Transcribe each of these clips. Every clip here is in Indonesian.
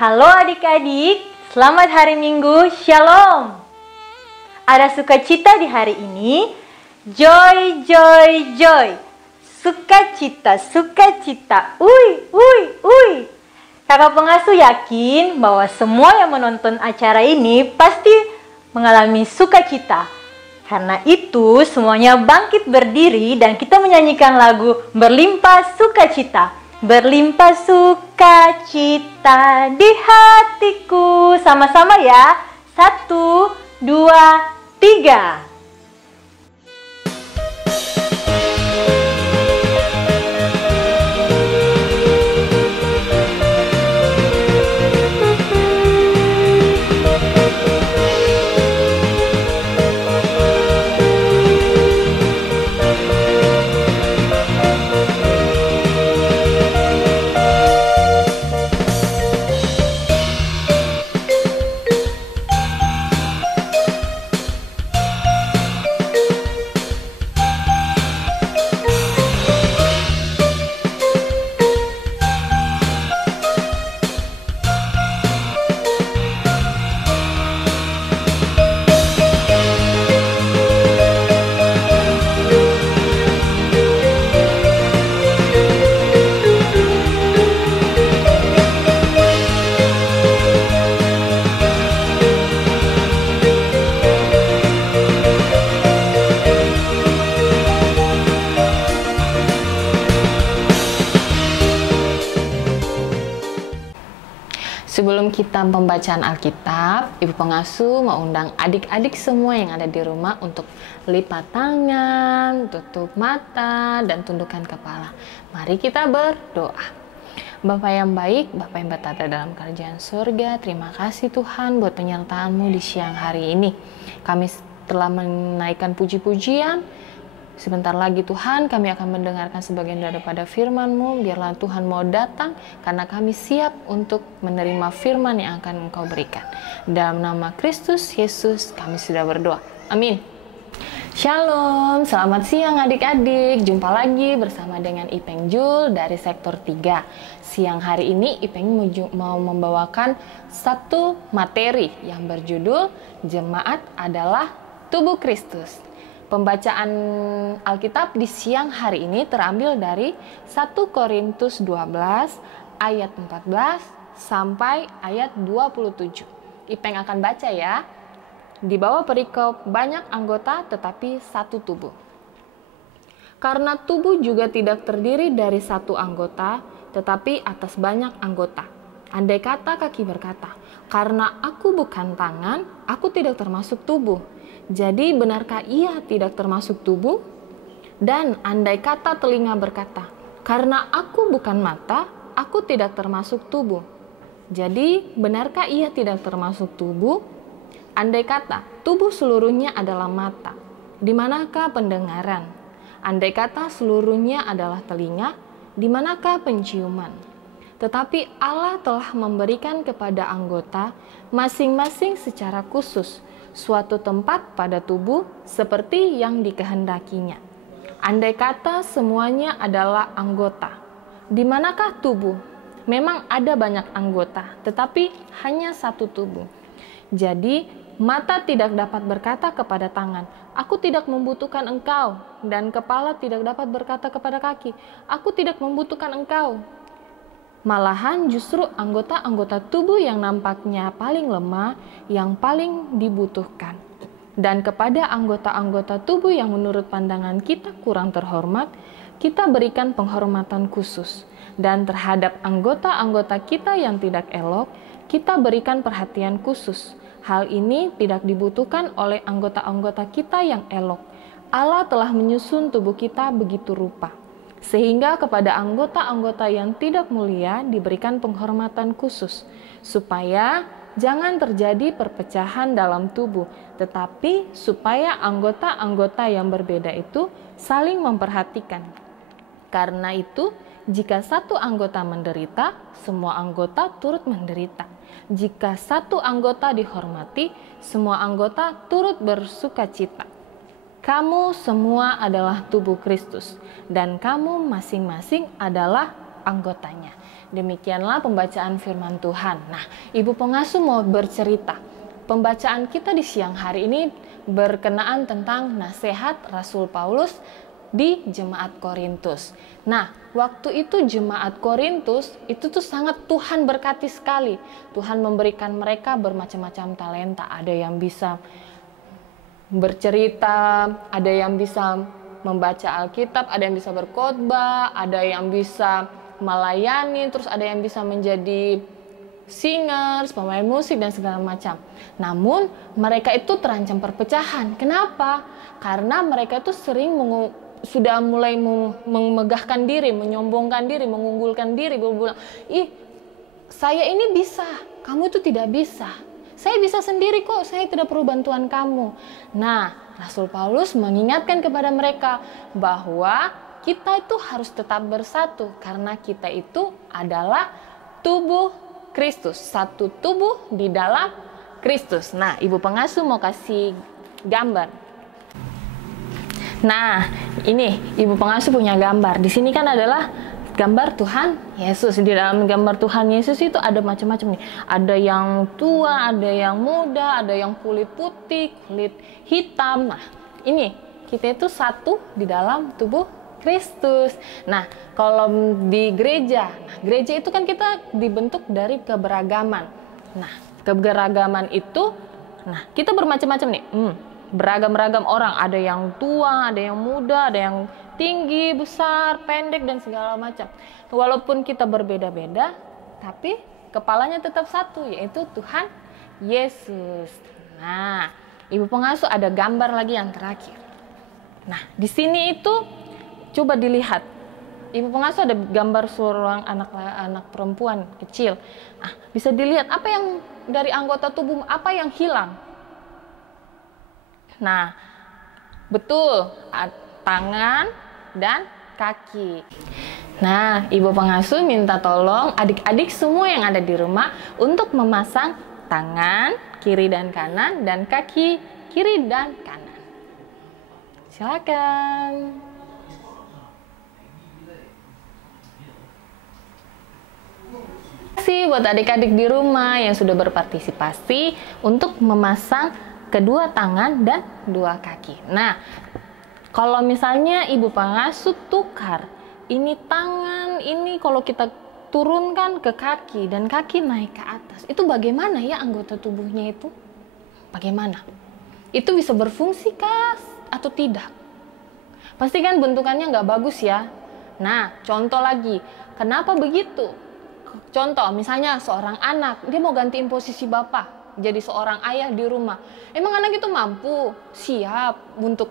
Halo adik-adik, selamat hari Minggu, Shalom. Ada sukacita di hari ini, joy, joy, joy. Sukacita, sukacita, uy. Kakak pengasuh yakin bahwa semua yang menonton acara ini pasti mengalami sukacita. Karena itu semuanya bangkit berdiri dan kita menyanyikan lagu Berlimpah Sukacita. Berlimpah sukacita di hatiku. Sama-sama ya. 1, 2, 3. Sebelum kita pembacaan Alkitab, Ibu Pengasuh mau undang adik-adik semua yang ada di rumah untuk lipat tangan, tutup mata, dan tundukkan kepala. Mari kita berdoa. Bapa yang baik, Bapa yang bertata dalam kerajaan surga, terima kasih Tuhan buat penyertaan-Mu di siang hari ini. Kami telah menaikkan puji-pujian. Sebentar lagi Tuhan, kami akan mendengarkan sebagian daripada firman-Mu. Biarlah Tuhan mau datang, karena kami siap untuk menerima firman yang akan Engkau berikan. Dalam nama Kristus Yesus kami sudah berdoa. Amin. Shalom, selamat siang adik-adik. Jumpa lagi bersama dengan Ipeng Jul dari sektor 3. Siang hari ini Ipeng mau membawakan satu materi yang berjudul Jemaat adalah Tubuh Kristus. Pembacaan Alkitab di siang hari ini terambil dari 1 Korintus 12 ayat 14 sampai ayat 27. Ipeng akan baca ya. Di bawah perikop banyak anggota tetapi satu tubuh. Karena tubuh juga tidak terdiri dari satu anggota tetapi atas banyak anggota. Andai kata kaki berkata, karena aku bukan tangan, aku tidak termasuk tubuh. Jadi benarkah ia tidak termasuk tubuh? Dan andai kata telinga berkata, karena aku bukan mata, aku tidak termasuk tubuh. Jadi benarkah ia tidak termasuk tubuh? Andai kata tubuh seluruhnya adalah mata, di manakah pendengaran? Andai kata seluruhnya adalah telinga, di manakah penciuman? Tetapi Allah telah memberikan kepada anggota masing-masing secara khusus suatu tempat pada tubuh seperti yang dikehendakinya. Andai kata semuanya adalah anggota, di manakah tubuh? Memang ada banyak anggota, tetapi hanya satu tubuh. Jadi, mata tidak dapat berkata kepada tangan, aku tidak membutuhkan engkau, dan kepala tidak dapat berkata kepada kaki, aku tidak membutuhkan engkau. Malahan justru anggota-anggota tubuh yang nampaknya paling lemah yang paling dibutuhkan. Dan kepada anggota-anggota tubuh yang menurut pandangan kita kurang terhormat, kita berikan penghormatan khusus. Dan terhadap anggota-anggota kita yang tidak elok, kita berikan perhatian khusus. Hal ini tidak dibutuhkan oleh anggota-anggota kita yang elok. Allah telah menyusun tubuh kita begitu rupa, sehingga kepada anggota-anggota yang tidak mulia diberikan penghormatan khusus, supaya jangan terjadi perpecahan dalam tubuh, tetapi supaya anggota-anggota yang berbeda itu saling memperhatikan. Karena itu, jika satu anggota menderita, semua anggota turut menderita. Jika satu anggota dihormati, semua anggota turut bersukacita. Kamu semua adalah tubuh Kristus, dan kamu masing-masing adalah anggotanya. Demikianlah pembacaan firman Tuhan. Nah, Ibu Pengasuh mau bercerita. Pembacaan kita di siang hari ini berkenaan tentang nasihat Rasul Paulus di jemaat Korintus. Nah, waktu itu jemaat Korintus itu tuh sangat Tuhan berkati sekali. Tuhan memberikan mereka bermacam-macam talenta. Ada yang bisa bercerita, ada yang bisa membaca Alkitab, ada yang bisa berkhotbah, ada yang bisa melayani, terus ada yang bisa menjadi singers, pemain musik dan segala macam. Namun mereka itu terancam perpecahan. Kenapa? Karena mereka itu sering sudah mulai memegahkan diri, menyombongkan diri, mengunggulkan diri, berbilang, "Ih, saya ini bisa, kamu itu tidak bisa. Saya bisa sendiri kok, saya tidak perlu bantuan kamu." Nah, Rasul Paulus mengingatkan kepada mereka bahwa kita itu harus tetap bersatu karena kita itu adalah tubuh Kristus, satu tubuh di dalam Kristus. Nah, Ibu Pengasuh mau kasih gambar. Nah, ini Ibu Pengasuh punya gambar. Di sini kan adalah gambar Tuhan Yesus. Di dalam gambar Tuhan Yesus itu ada macam-macam nih. Ada yang tua, ada yang muda, ada yang kulit putih, kulit hitam. Nah, ini kita itu satu di dalam tubuh Kristus. Nah, kalau di gereja, gereja itu kan kita dibentuk dari keberagaman. Nah, keberagaman itu, nah kita bermacam-macam nih. Beragam-ragam orang, ada yang tua, ada yang muda, ada yang tinggi, besar, pendek dan segala macam. Walaupun kita berbeda-beda, tapi kepalanya tetap satu, yaitu Tuhan Yesus. Nah, Ibu Pengasuh ada gambar lagi yang terakhir. Nah, di sini itu coba dilihat. Ibu Pengasuh ada gambar seorang anak perempuan kecil. Nah, bisa dilihat apa yang dari anggota tubuh, apa yang hilang. Nah, betul, tangan dan kaki. Nah, Ibu Pengasuh minta tolong adik-adik semua yang ada di rumah untuk memasang tangan kiri dan kanan dan kaki kiri dan kanan. Silakan. Terima kasih buat adik-adik di rumah yang sudah berpartisipasi untuk memasang kedua tangan dan dua kaki. Nah, kalau misalnya Ibu Pengasuh tukar, ini tangan, ini kalau kita turunkan ke kaki dan kaki naik ke atas, itu bagaimana ya anggota tubuhnya itu? Bagaimana? Itu bisa berfungsi kah atau tidak? Pasti kan bentukannya nggak bagus ya. Nah, contoh lagi, kenapa begitu? Contoh, misalnya seorang anak, dia mau gantiin posisi bapak, jadi seorang ayah di rumah. Emang anak itu mampu, siap untuk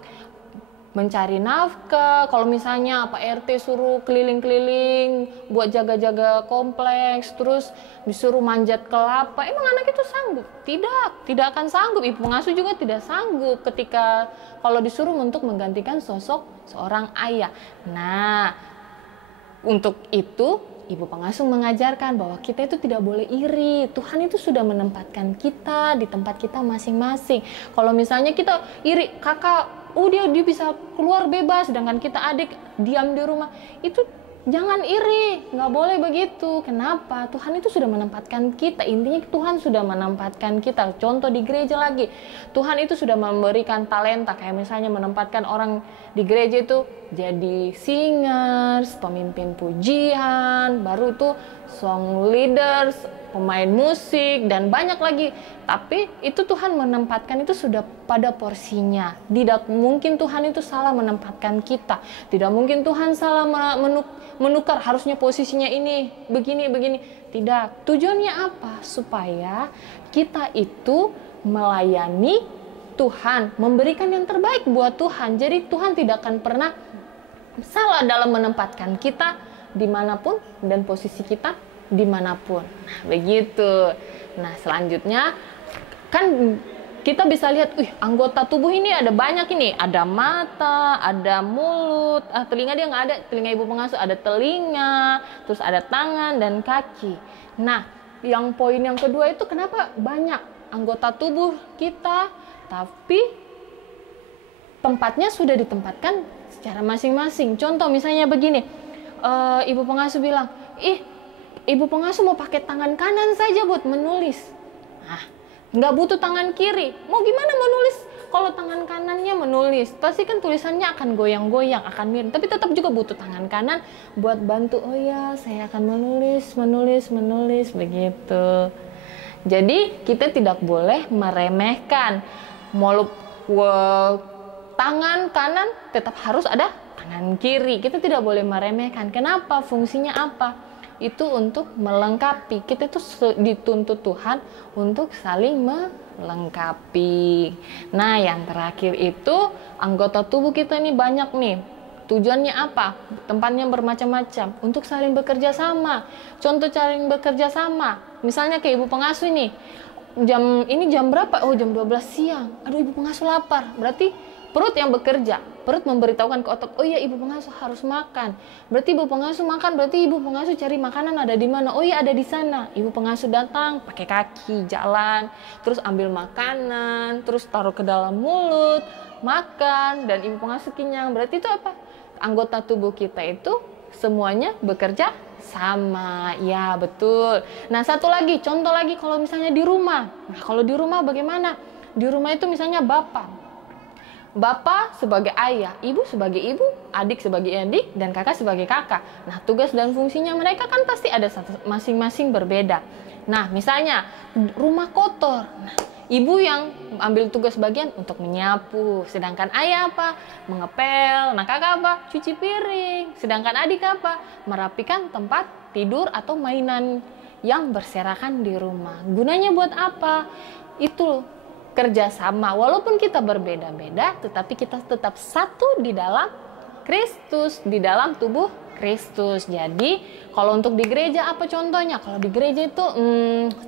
mencari nafkah. Kalau misalnya Pak RT suruh keliling-keliling buat jaga-jaga kompleks, terus disuruh manjat kelapa, emang anak itu sanggup? Tidak akan sanggup. Ibu Pengasuh juga tidak sanggup ketika kalau disuruh untuk menggantikan sosok seorang ayah. Nah, untuk itu Ibu Pengasuh mengajarkan bahwa kita itu tidak boleh iri. Tuhan itu sudah menempatkan kita di tempat kita masing-masing. Kalau misalnya kita iri, kakak, dia bisa keluar bebas, sedangkan kita adik diam di rumah. Itu jangan iri, nggak boleh begitu. Kenapa? Tuhan itu sudah menempatkan kita. Intinya Tuhan sudah menempatkan kita. Contoh di gereja lagi, Tuhan itu sudah memberikan talenta. Kayak misalnya menempatkan orang di gereja itu jadi singers, pemimpin pujian, baru tuh song leaders, pemain musik, dan banyak lagi. Tapi itu Tuhan menempatkan itu sudah pada porsinya. Tidak mungkin Tuhan itu salah menempatkan kita. Tidak mungkin Tuhan salah menukar, harusnya posisinya ini, begini. Tidak. Tujuannya apa? Supaya kita itu melayani Tuhan, memberikan yang terbaik buat Tuhan. Jadi Tuhan tidak akan pernah salah dalam menempatkan kita dimanapun dan posisi kita dimanapun. Nah, begitu. Nah, selanjutnya kan kita bisa lihat, anggota tubuh ini ada banyak ini. Ada mata, ada mulut, telinga dia nggak ada. Telinga Ibu Pengasuh ada telinga, terus ada tangan dan kaki. Nah, yang poin yang kedua itu kenapa banyak anggota tubuh kita, tapi tempatnya sudah ditempatkan secara masing-masing. Contoh misalnya begini, Ibu Pengasuh bilang, ih, ibu pengasuh mau pakai tangan kanan saja buat menulis. Nah, nggak butuh tangan kiri. Mau gimana menulis kalau tangan kanannya menulis? Pasti kan tulisannya akan goyang-goyang, akan miring. Tapi tetap juga butuh tangan kanan buat bantu. Oh ya, saya akan menulis begitu. Jadi kita tidak boleh meremehkan. Tangan kanan tetap harus ada tangan kiri. Kita tidak boleh meremehkan. Kenapa? Fungsinya apa? Itu untuk melengkapi. Kita tuh dituntut Tuhan untuk saling melengkapi. Nah, yang terakhir itu anggota tubuh kita ini banyak nih. Tujuannya apa? Tempatnya bermacam-macam untuk saling bekerja sama. Contoh saling bekerja sama. Misalnya kayak ibu pengasuh nih. Jam berapa? Oh, jam 12 siang. Aduh, ibu pengasuh lapar. Berarti perut yang bekerja, perut memberitahukan ke otak, oh iya ibu pengasuh harus makan. Berarti ibu pengasuh makan, berarti ibu pengasuh cari makanan ada di mana? Oh iya ada di sana. Ibu pengasuh datang, pakai kaki, jalan, terus ambil makanan, terus taruh ke dalam mulut, makan, dan ibu pengasuh kenyang. Berarti itu apa? Anggota tubuh kita itu semuanya bekerja sama. Ya betul. Nah satu lagi, contoh lagi kalau misalnya di rumah. Nah kalau di rumah bagaimana? Di rumah itu misalnya Bapak sebagai ayah, ibu sebagai ibu, adik sebagai adik, dan kakak sebagai kakak. Nah, tugas dan fungsinya mereka kan pasti ada masing-masing berbeda. Nah, misalnya rumah kotor. Nah, ibu yang ambil tugas bagian untuk menyapu, sedangkan ayah apa? Mengepel. Nah, kakak apa? Cuci piring. Sedangkan adik apa? Merapikan tempat tidur atau mainan yang berserakan di rumah. Gunanya buat apa? Itu kerjasama, walaupun kita berbeda-beda, tetapi kita tetap satu di dalam Kristus, di dalam tubuh Kristus. Jadi, kalau untuk di gereja apa contohnya? Kalau di gereja itu,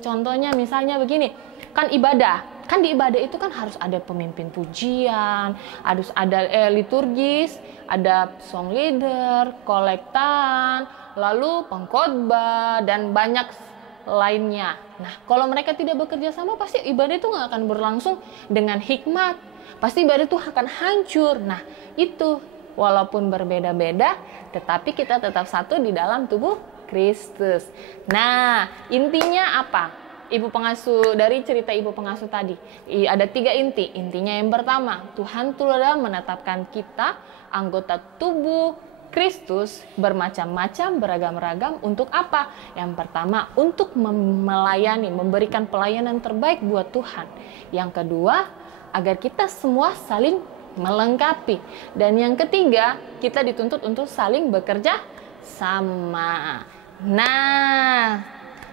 contohnya misalnya begini, kan ibadah. Kan di ibadah itu kan harus ada pemimpin pujian, harus ada liturgis, ada song leader, kolektan, lalu pengkhotbah, dan banyak lainnya. Nah, kalau mereka tidak bekerja sama, pasti ibadah itu nggak akan berlangsung dengan hikmat. Pasti ibadah itu akan hancur. Nah, itu walaupun berbeda-beda, tetapi kita tetap satu di dalam tubuh Kristus. Nah, intinya apa? Ibu pengasuh, dari cerita ibu pengasuh tadi, ada 3 inti. Intinya yang pertama, Tuhan telah menetapkan kita anggota tubuh Kristus bermacam-macam, beragam-ragam untuk apa? Yang pertama, untuk melayani, memberikan pelayanan terbaik buat Tuhan. Yang kedua, agar kita semua saling melengkapi. Dan yang ketiga, kita dituntut untuk saling bekerja sama. Nah,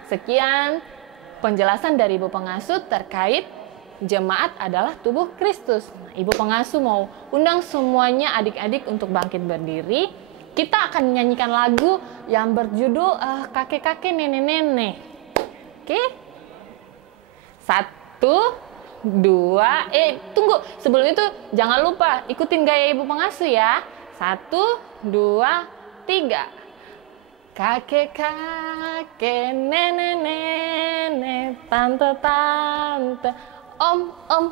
sekian penjelasan dari Ibu Pengasuh terkait jemaat adalah tubuh Kristus. Nah, Ibu Pengasuh mau undang semuanya adik-adik untuk bangkit berdiri. Kita akan menyanyikan lagu yang berjudul kakek-kakek nenek-nenek. Oke? 1, 2, tunggu. Sebelum itu jangan lupa ikutin gaya Ibu Pengasuh ya. 1, 2, 3. Kakek-kakek nenek-nenek, tante-tante, om-om,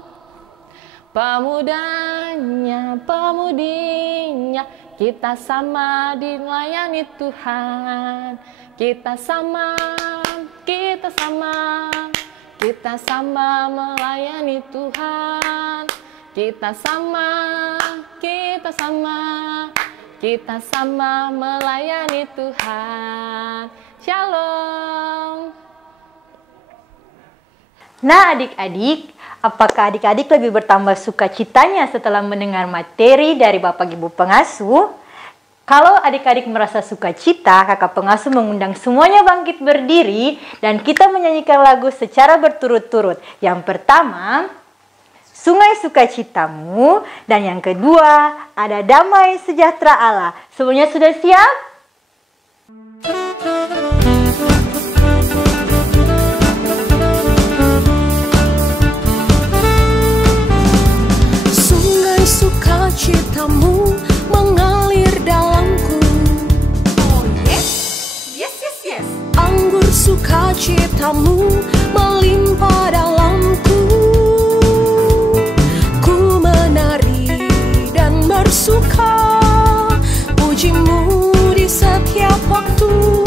pemudanya, pemudinya, kita sama dilayani Tuhan. Kita sama melayani Tuhan. Kita sama melayani Tuhan. Shalom. Nah adik-adik, apakah adik-adik lebih bertambah sukacitanya setelah mendengar materi dari Bapak Ibu Pengasuh? Kalau adik-adik merasa sukacita, kakak pengasuh mengundang semuanya bangkit berdiri dan kita menyanyikan lagu secara berturut-turut. Yang pertama, Sungai Sukacitamu, dan yang kedua, ada Damai Sejahtera Allah. Semuanya sudah siap? Sungai Sukacitamu mengalir dalamku. Oh yes, yes, yes, yes. Anggur sukacitamu melimpah dalamku. Ku menari dan bersuka, pujimu di setiap waktu.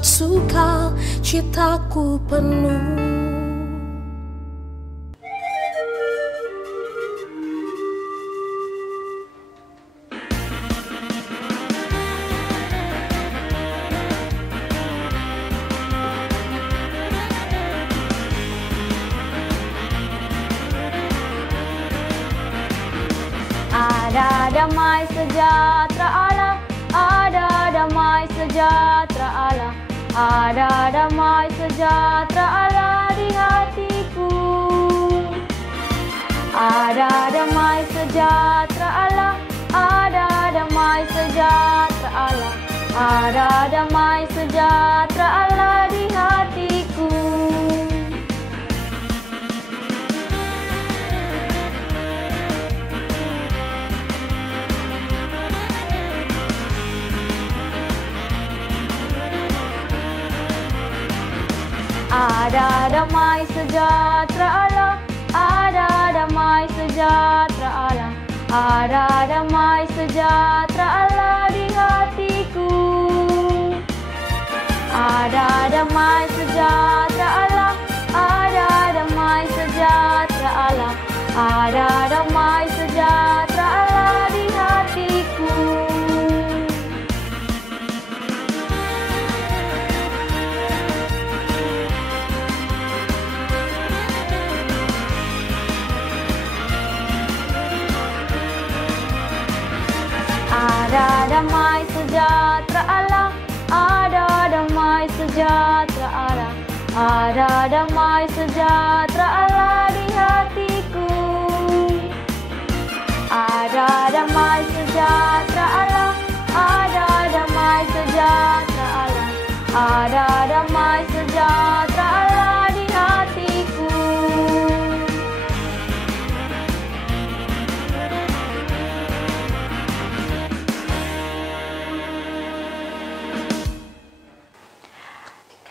saat suka citaku penuh. Ada damai sejahtera Allah, ada damai sejahtera Allah, ada damai sejahtera Allah di hatiku. Ada damai sejahtera Allah, ada damai sejahtera Allah, ada damai sejahtera Allah di hatiku. Ada damai sejahtera Allah, ada damai sejahtera Allah, ada damai sejahtera Allah di hatiku. Ada damai sejahtera Allah, ada damai sejahtera Allah, ada damai sejahtera Allah di hatiku. Ada damai sejahtera Allah, ada damai sejahtera Allah, ada damai sejahtera Allah di hatiku. Ada damai sejahtera Allah, ada damai sejahtera Allah, ada damai sejahtera Allah di hatiku.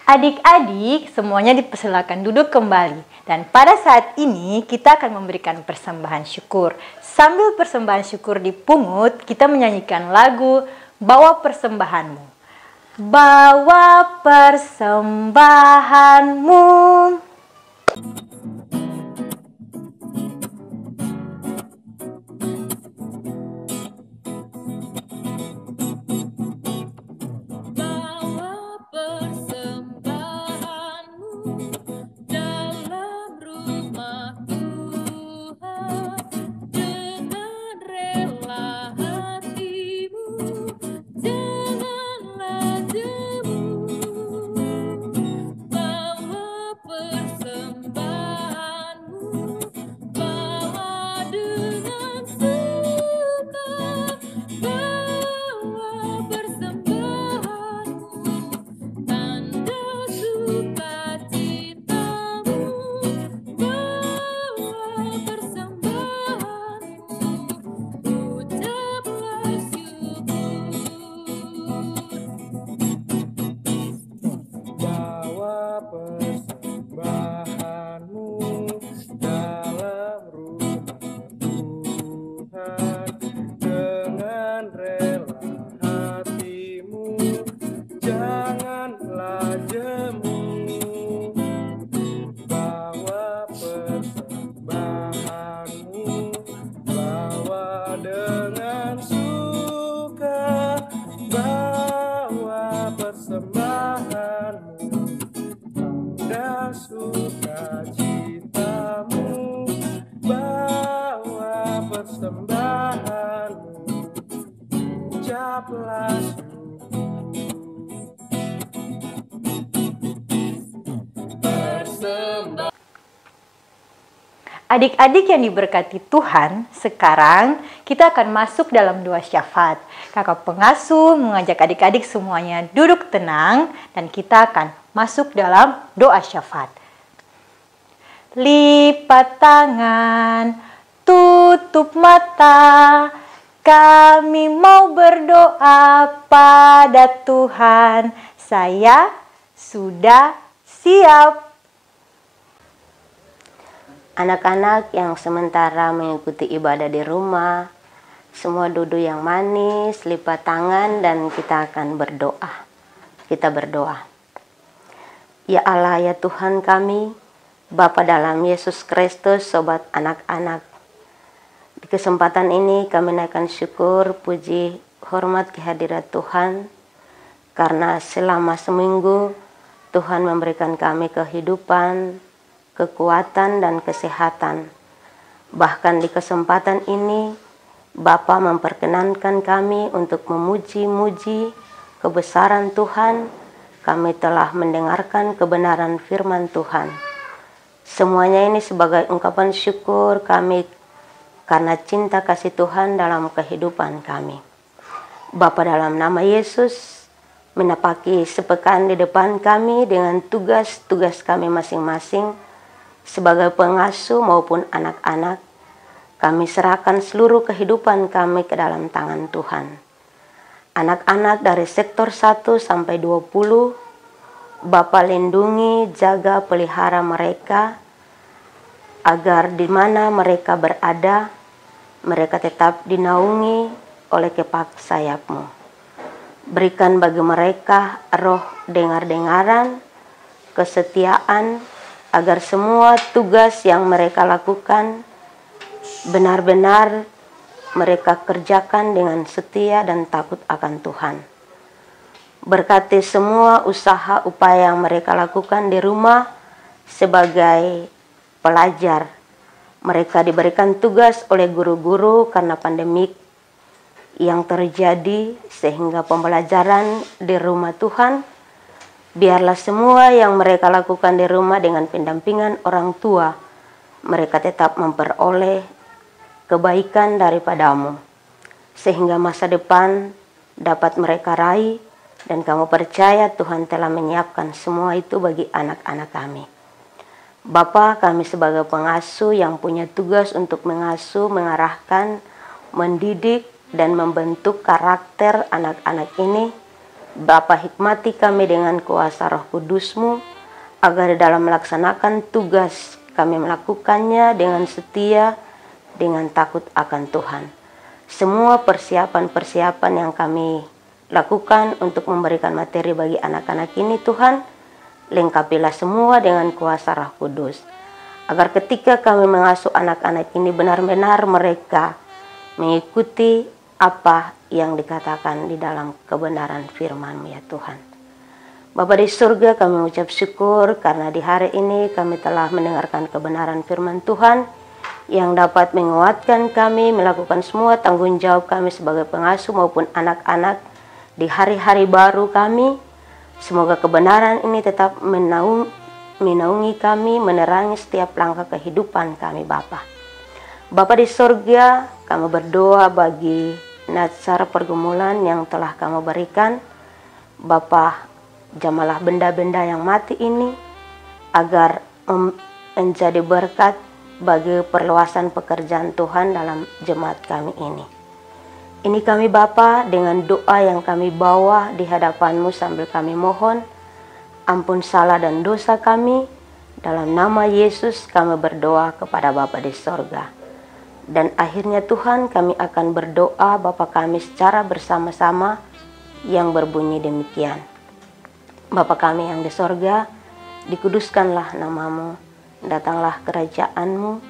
Adik-adik, semuanya dipersilakan duduk kembali. Dan pada saat ini kita akan memberikan persembahan syukur. Sambil persembahan syukur dipungut, kita menyanyikan lagu Bawa Persembahanmu. Bawa persembahanmu. Adik-adik yang diberkati Tuhan, sekarang kita akan masuk dalam doa syafaat. Kakak pengasuh mengajak adik-adik semuanya duduk tenang dan kita akan masuk dalam doa syafaat. Lipat tangan, tutup mata, kami mau berdoa pada Tuhan. Saya sudah siap. Anak-anak yang sementara mengikuti ibadah di rumah, semua duduk yang manis, lipat tangan dan kita akan berdoa. Kita berdoa. Ya Allah, ya Tuhan kami, Bapa dalam Yesus Kristus, sobat anak-anak. Di kesempatan ini kami naikkan syukur, puji, hormat kehadirat Tuhan, karena selama seminggu Tuhan memberikan kami kehidupan, kekuatan, dan kesehatan. Bahkan di kesempatan ini, Bapa memperkenankan kami untuk memuji-muji kebesaran Tuhan. Kami telah mendengarkan kebenaran firman Tuhan. Semuanya ini sebagai ungkapan syukur kami karena cinta kasih Tuhan dalam kehidupan kami. Bapa dalam nama Yesus, menapaki sepekan di depan kami dengan tugas-tugas kami masing-masing sebagai pengasuh maupun anak-anak. Kami serahkan seluruh kehidupan kami ke dalam tangan Tuhan. Anak-anak dari sektor 1 sampai 20, Bapa lindungi, jaga, pelihara mereka, agar di mana mereka berada, mereka tetap dinaungi oleh kepak sayap-Mu. Berikan bagi mereka roh dengar-dengaran, kesetiaan, agar semua tugas yang mereka lakukan benar-benar mereka kerjakan dengan setia dan takut akan Tuhan. Berkati semua usaha upaya yang mereka lakukan di rumah sebagai pelajar. Mereka diberikan tugas oleh guru-guru karena pandemik yang terjadi, sehingga pembelajaran di rumah Tuhan, biarlah semua yang mereka lakukan di rumah dengan pendampingan orang tua, mereka tetap memperoleh kebaikan daripada-Mu, sehingga masa depan dapat mereka raih. Dan kamu percaya Tuhan telah menyiapkan semua itu bagi anak-anak kami. Bapa, kami sebagai pengasuh yang punya tugas untuk mengasuh, mengarahkan, mendidik, dan membentuk karakter anak-anak ini. Bapa, hikmati kami dengan kuasa Roh Kudus-Mu, agar dalam melaksanakan tugas kami melakukannya dengan setia, dengan takut akan Tuhan. Semua persiapan-persiapan yang kami lakukan untuk memberikan materi bagi anak-anak ini, Tuhan, lengkapilah semua dengan kuasa Roh Kudus, agar ketika kami mengasuh anak-anak ini benar-benar mereka mengikuti apa yang dikatakan di dalam kebenaran firman-Mu, ya Tuhan. Bapa di surga, kami mengucap syukur karena di hari ini kami telah mendengarkan kebenaran firman Tuhan yang dapat menguatkan kami melakukan semua tanggung jawab kami sebagai pengasuh maupun anak-anak di hari-hari baru kami. Semoga kebenaran ini tetap menaungi kami, menerangi setiap langkah kehidupan kami, Bapa. Bapa di surga, kami berdoa bagi natsar pergumulan yang telah kamu berikan. Bapa, jamalah benda-benda yang mati ini, agar menjadi berkat bagi perluasan pekerjaan Tuhan dalam jemaat kami ini. Ini kami Bapa, dengan doa yang kami bawa di hadapan-Mu sambil kami mohon ampun salah dan dosa kami. Dalam nama Yesus kami berdoa kepada Bapa di sorga. Dan akhirnya Tuhan, kami akan berdoa Bapa kami secara bersama-sama yang berbunyi demikian. Bapa kami yang di sorga, dikuduskanlah nama-Mu, datanglah kerajaan-Mu,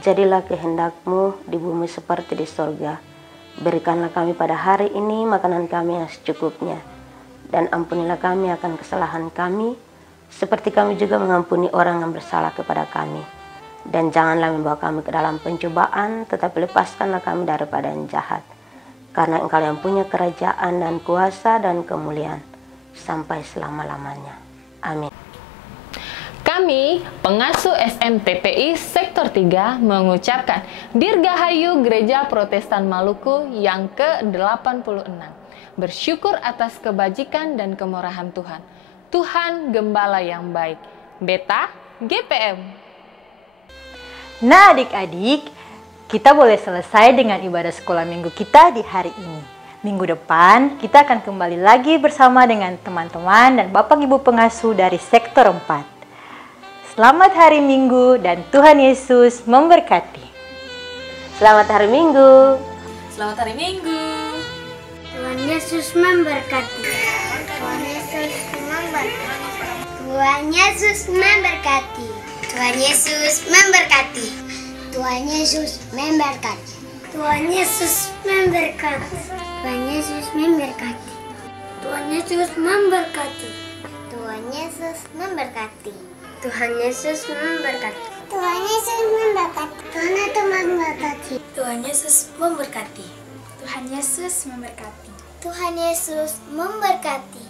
jadilah kehendak-Mu di bumi seperti di sorga. Berikanlah kami pada hari ini makanan kami yang secukupnya, dan ampunilah kami akan kesalahan kami, seperti kami juga mengampuni orang yang bersalah kepada kami. Dan janganlah membawa kami ke dalam pencobaan, tetapi lepaskanlah kami daripada yang jahat. Karena Engkau yang punya kerajaan dan kuasa dan kemuliaan sampai selama-lamanya. Amin. Kami, pengasuh SMTPI Sektor 3, mengucapkan Dirgahayu Gereja Protestan Maluku yang ke-86. Bersyukur atas kebajikan dan kemurahan Tuhan. Tuhan Gembala yang baik. Beta GPM. Nah adik-adik, kita boleh selesai dengan ibadah sekolah minggu kita di hari ini. Minggu depan kita akan kembali lagi bersama dengan teman-teman dan Bapak Ibu pengasuh dari Sektor 4. Selamat hari Minggu dan Tuhan Yesus memberkati. Selamat hari Minggu. Selamat hari Minggu. Tuhan Yesus memberkati. Tuhan Yesus memberkati. Tuhan Yesus memberkati. Tuhan Yesus memberkati. Tuhan Yesus memberkati. Tuhan Yesus memberkati. Tuhan Yesus memberkati. Tuhan Yesus memberkati. Tuhan Yesus memberkati. Tuhan Yesus memberkati. Tuhan Yesus memberkati. Tuhan Yesus memberkati. Tuhan Yesus memberkati. Tuhan Yesus memberkati. Tuhan Yesus memberkati.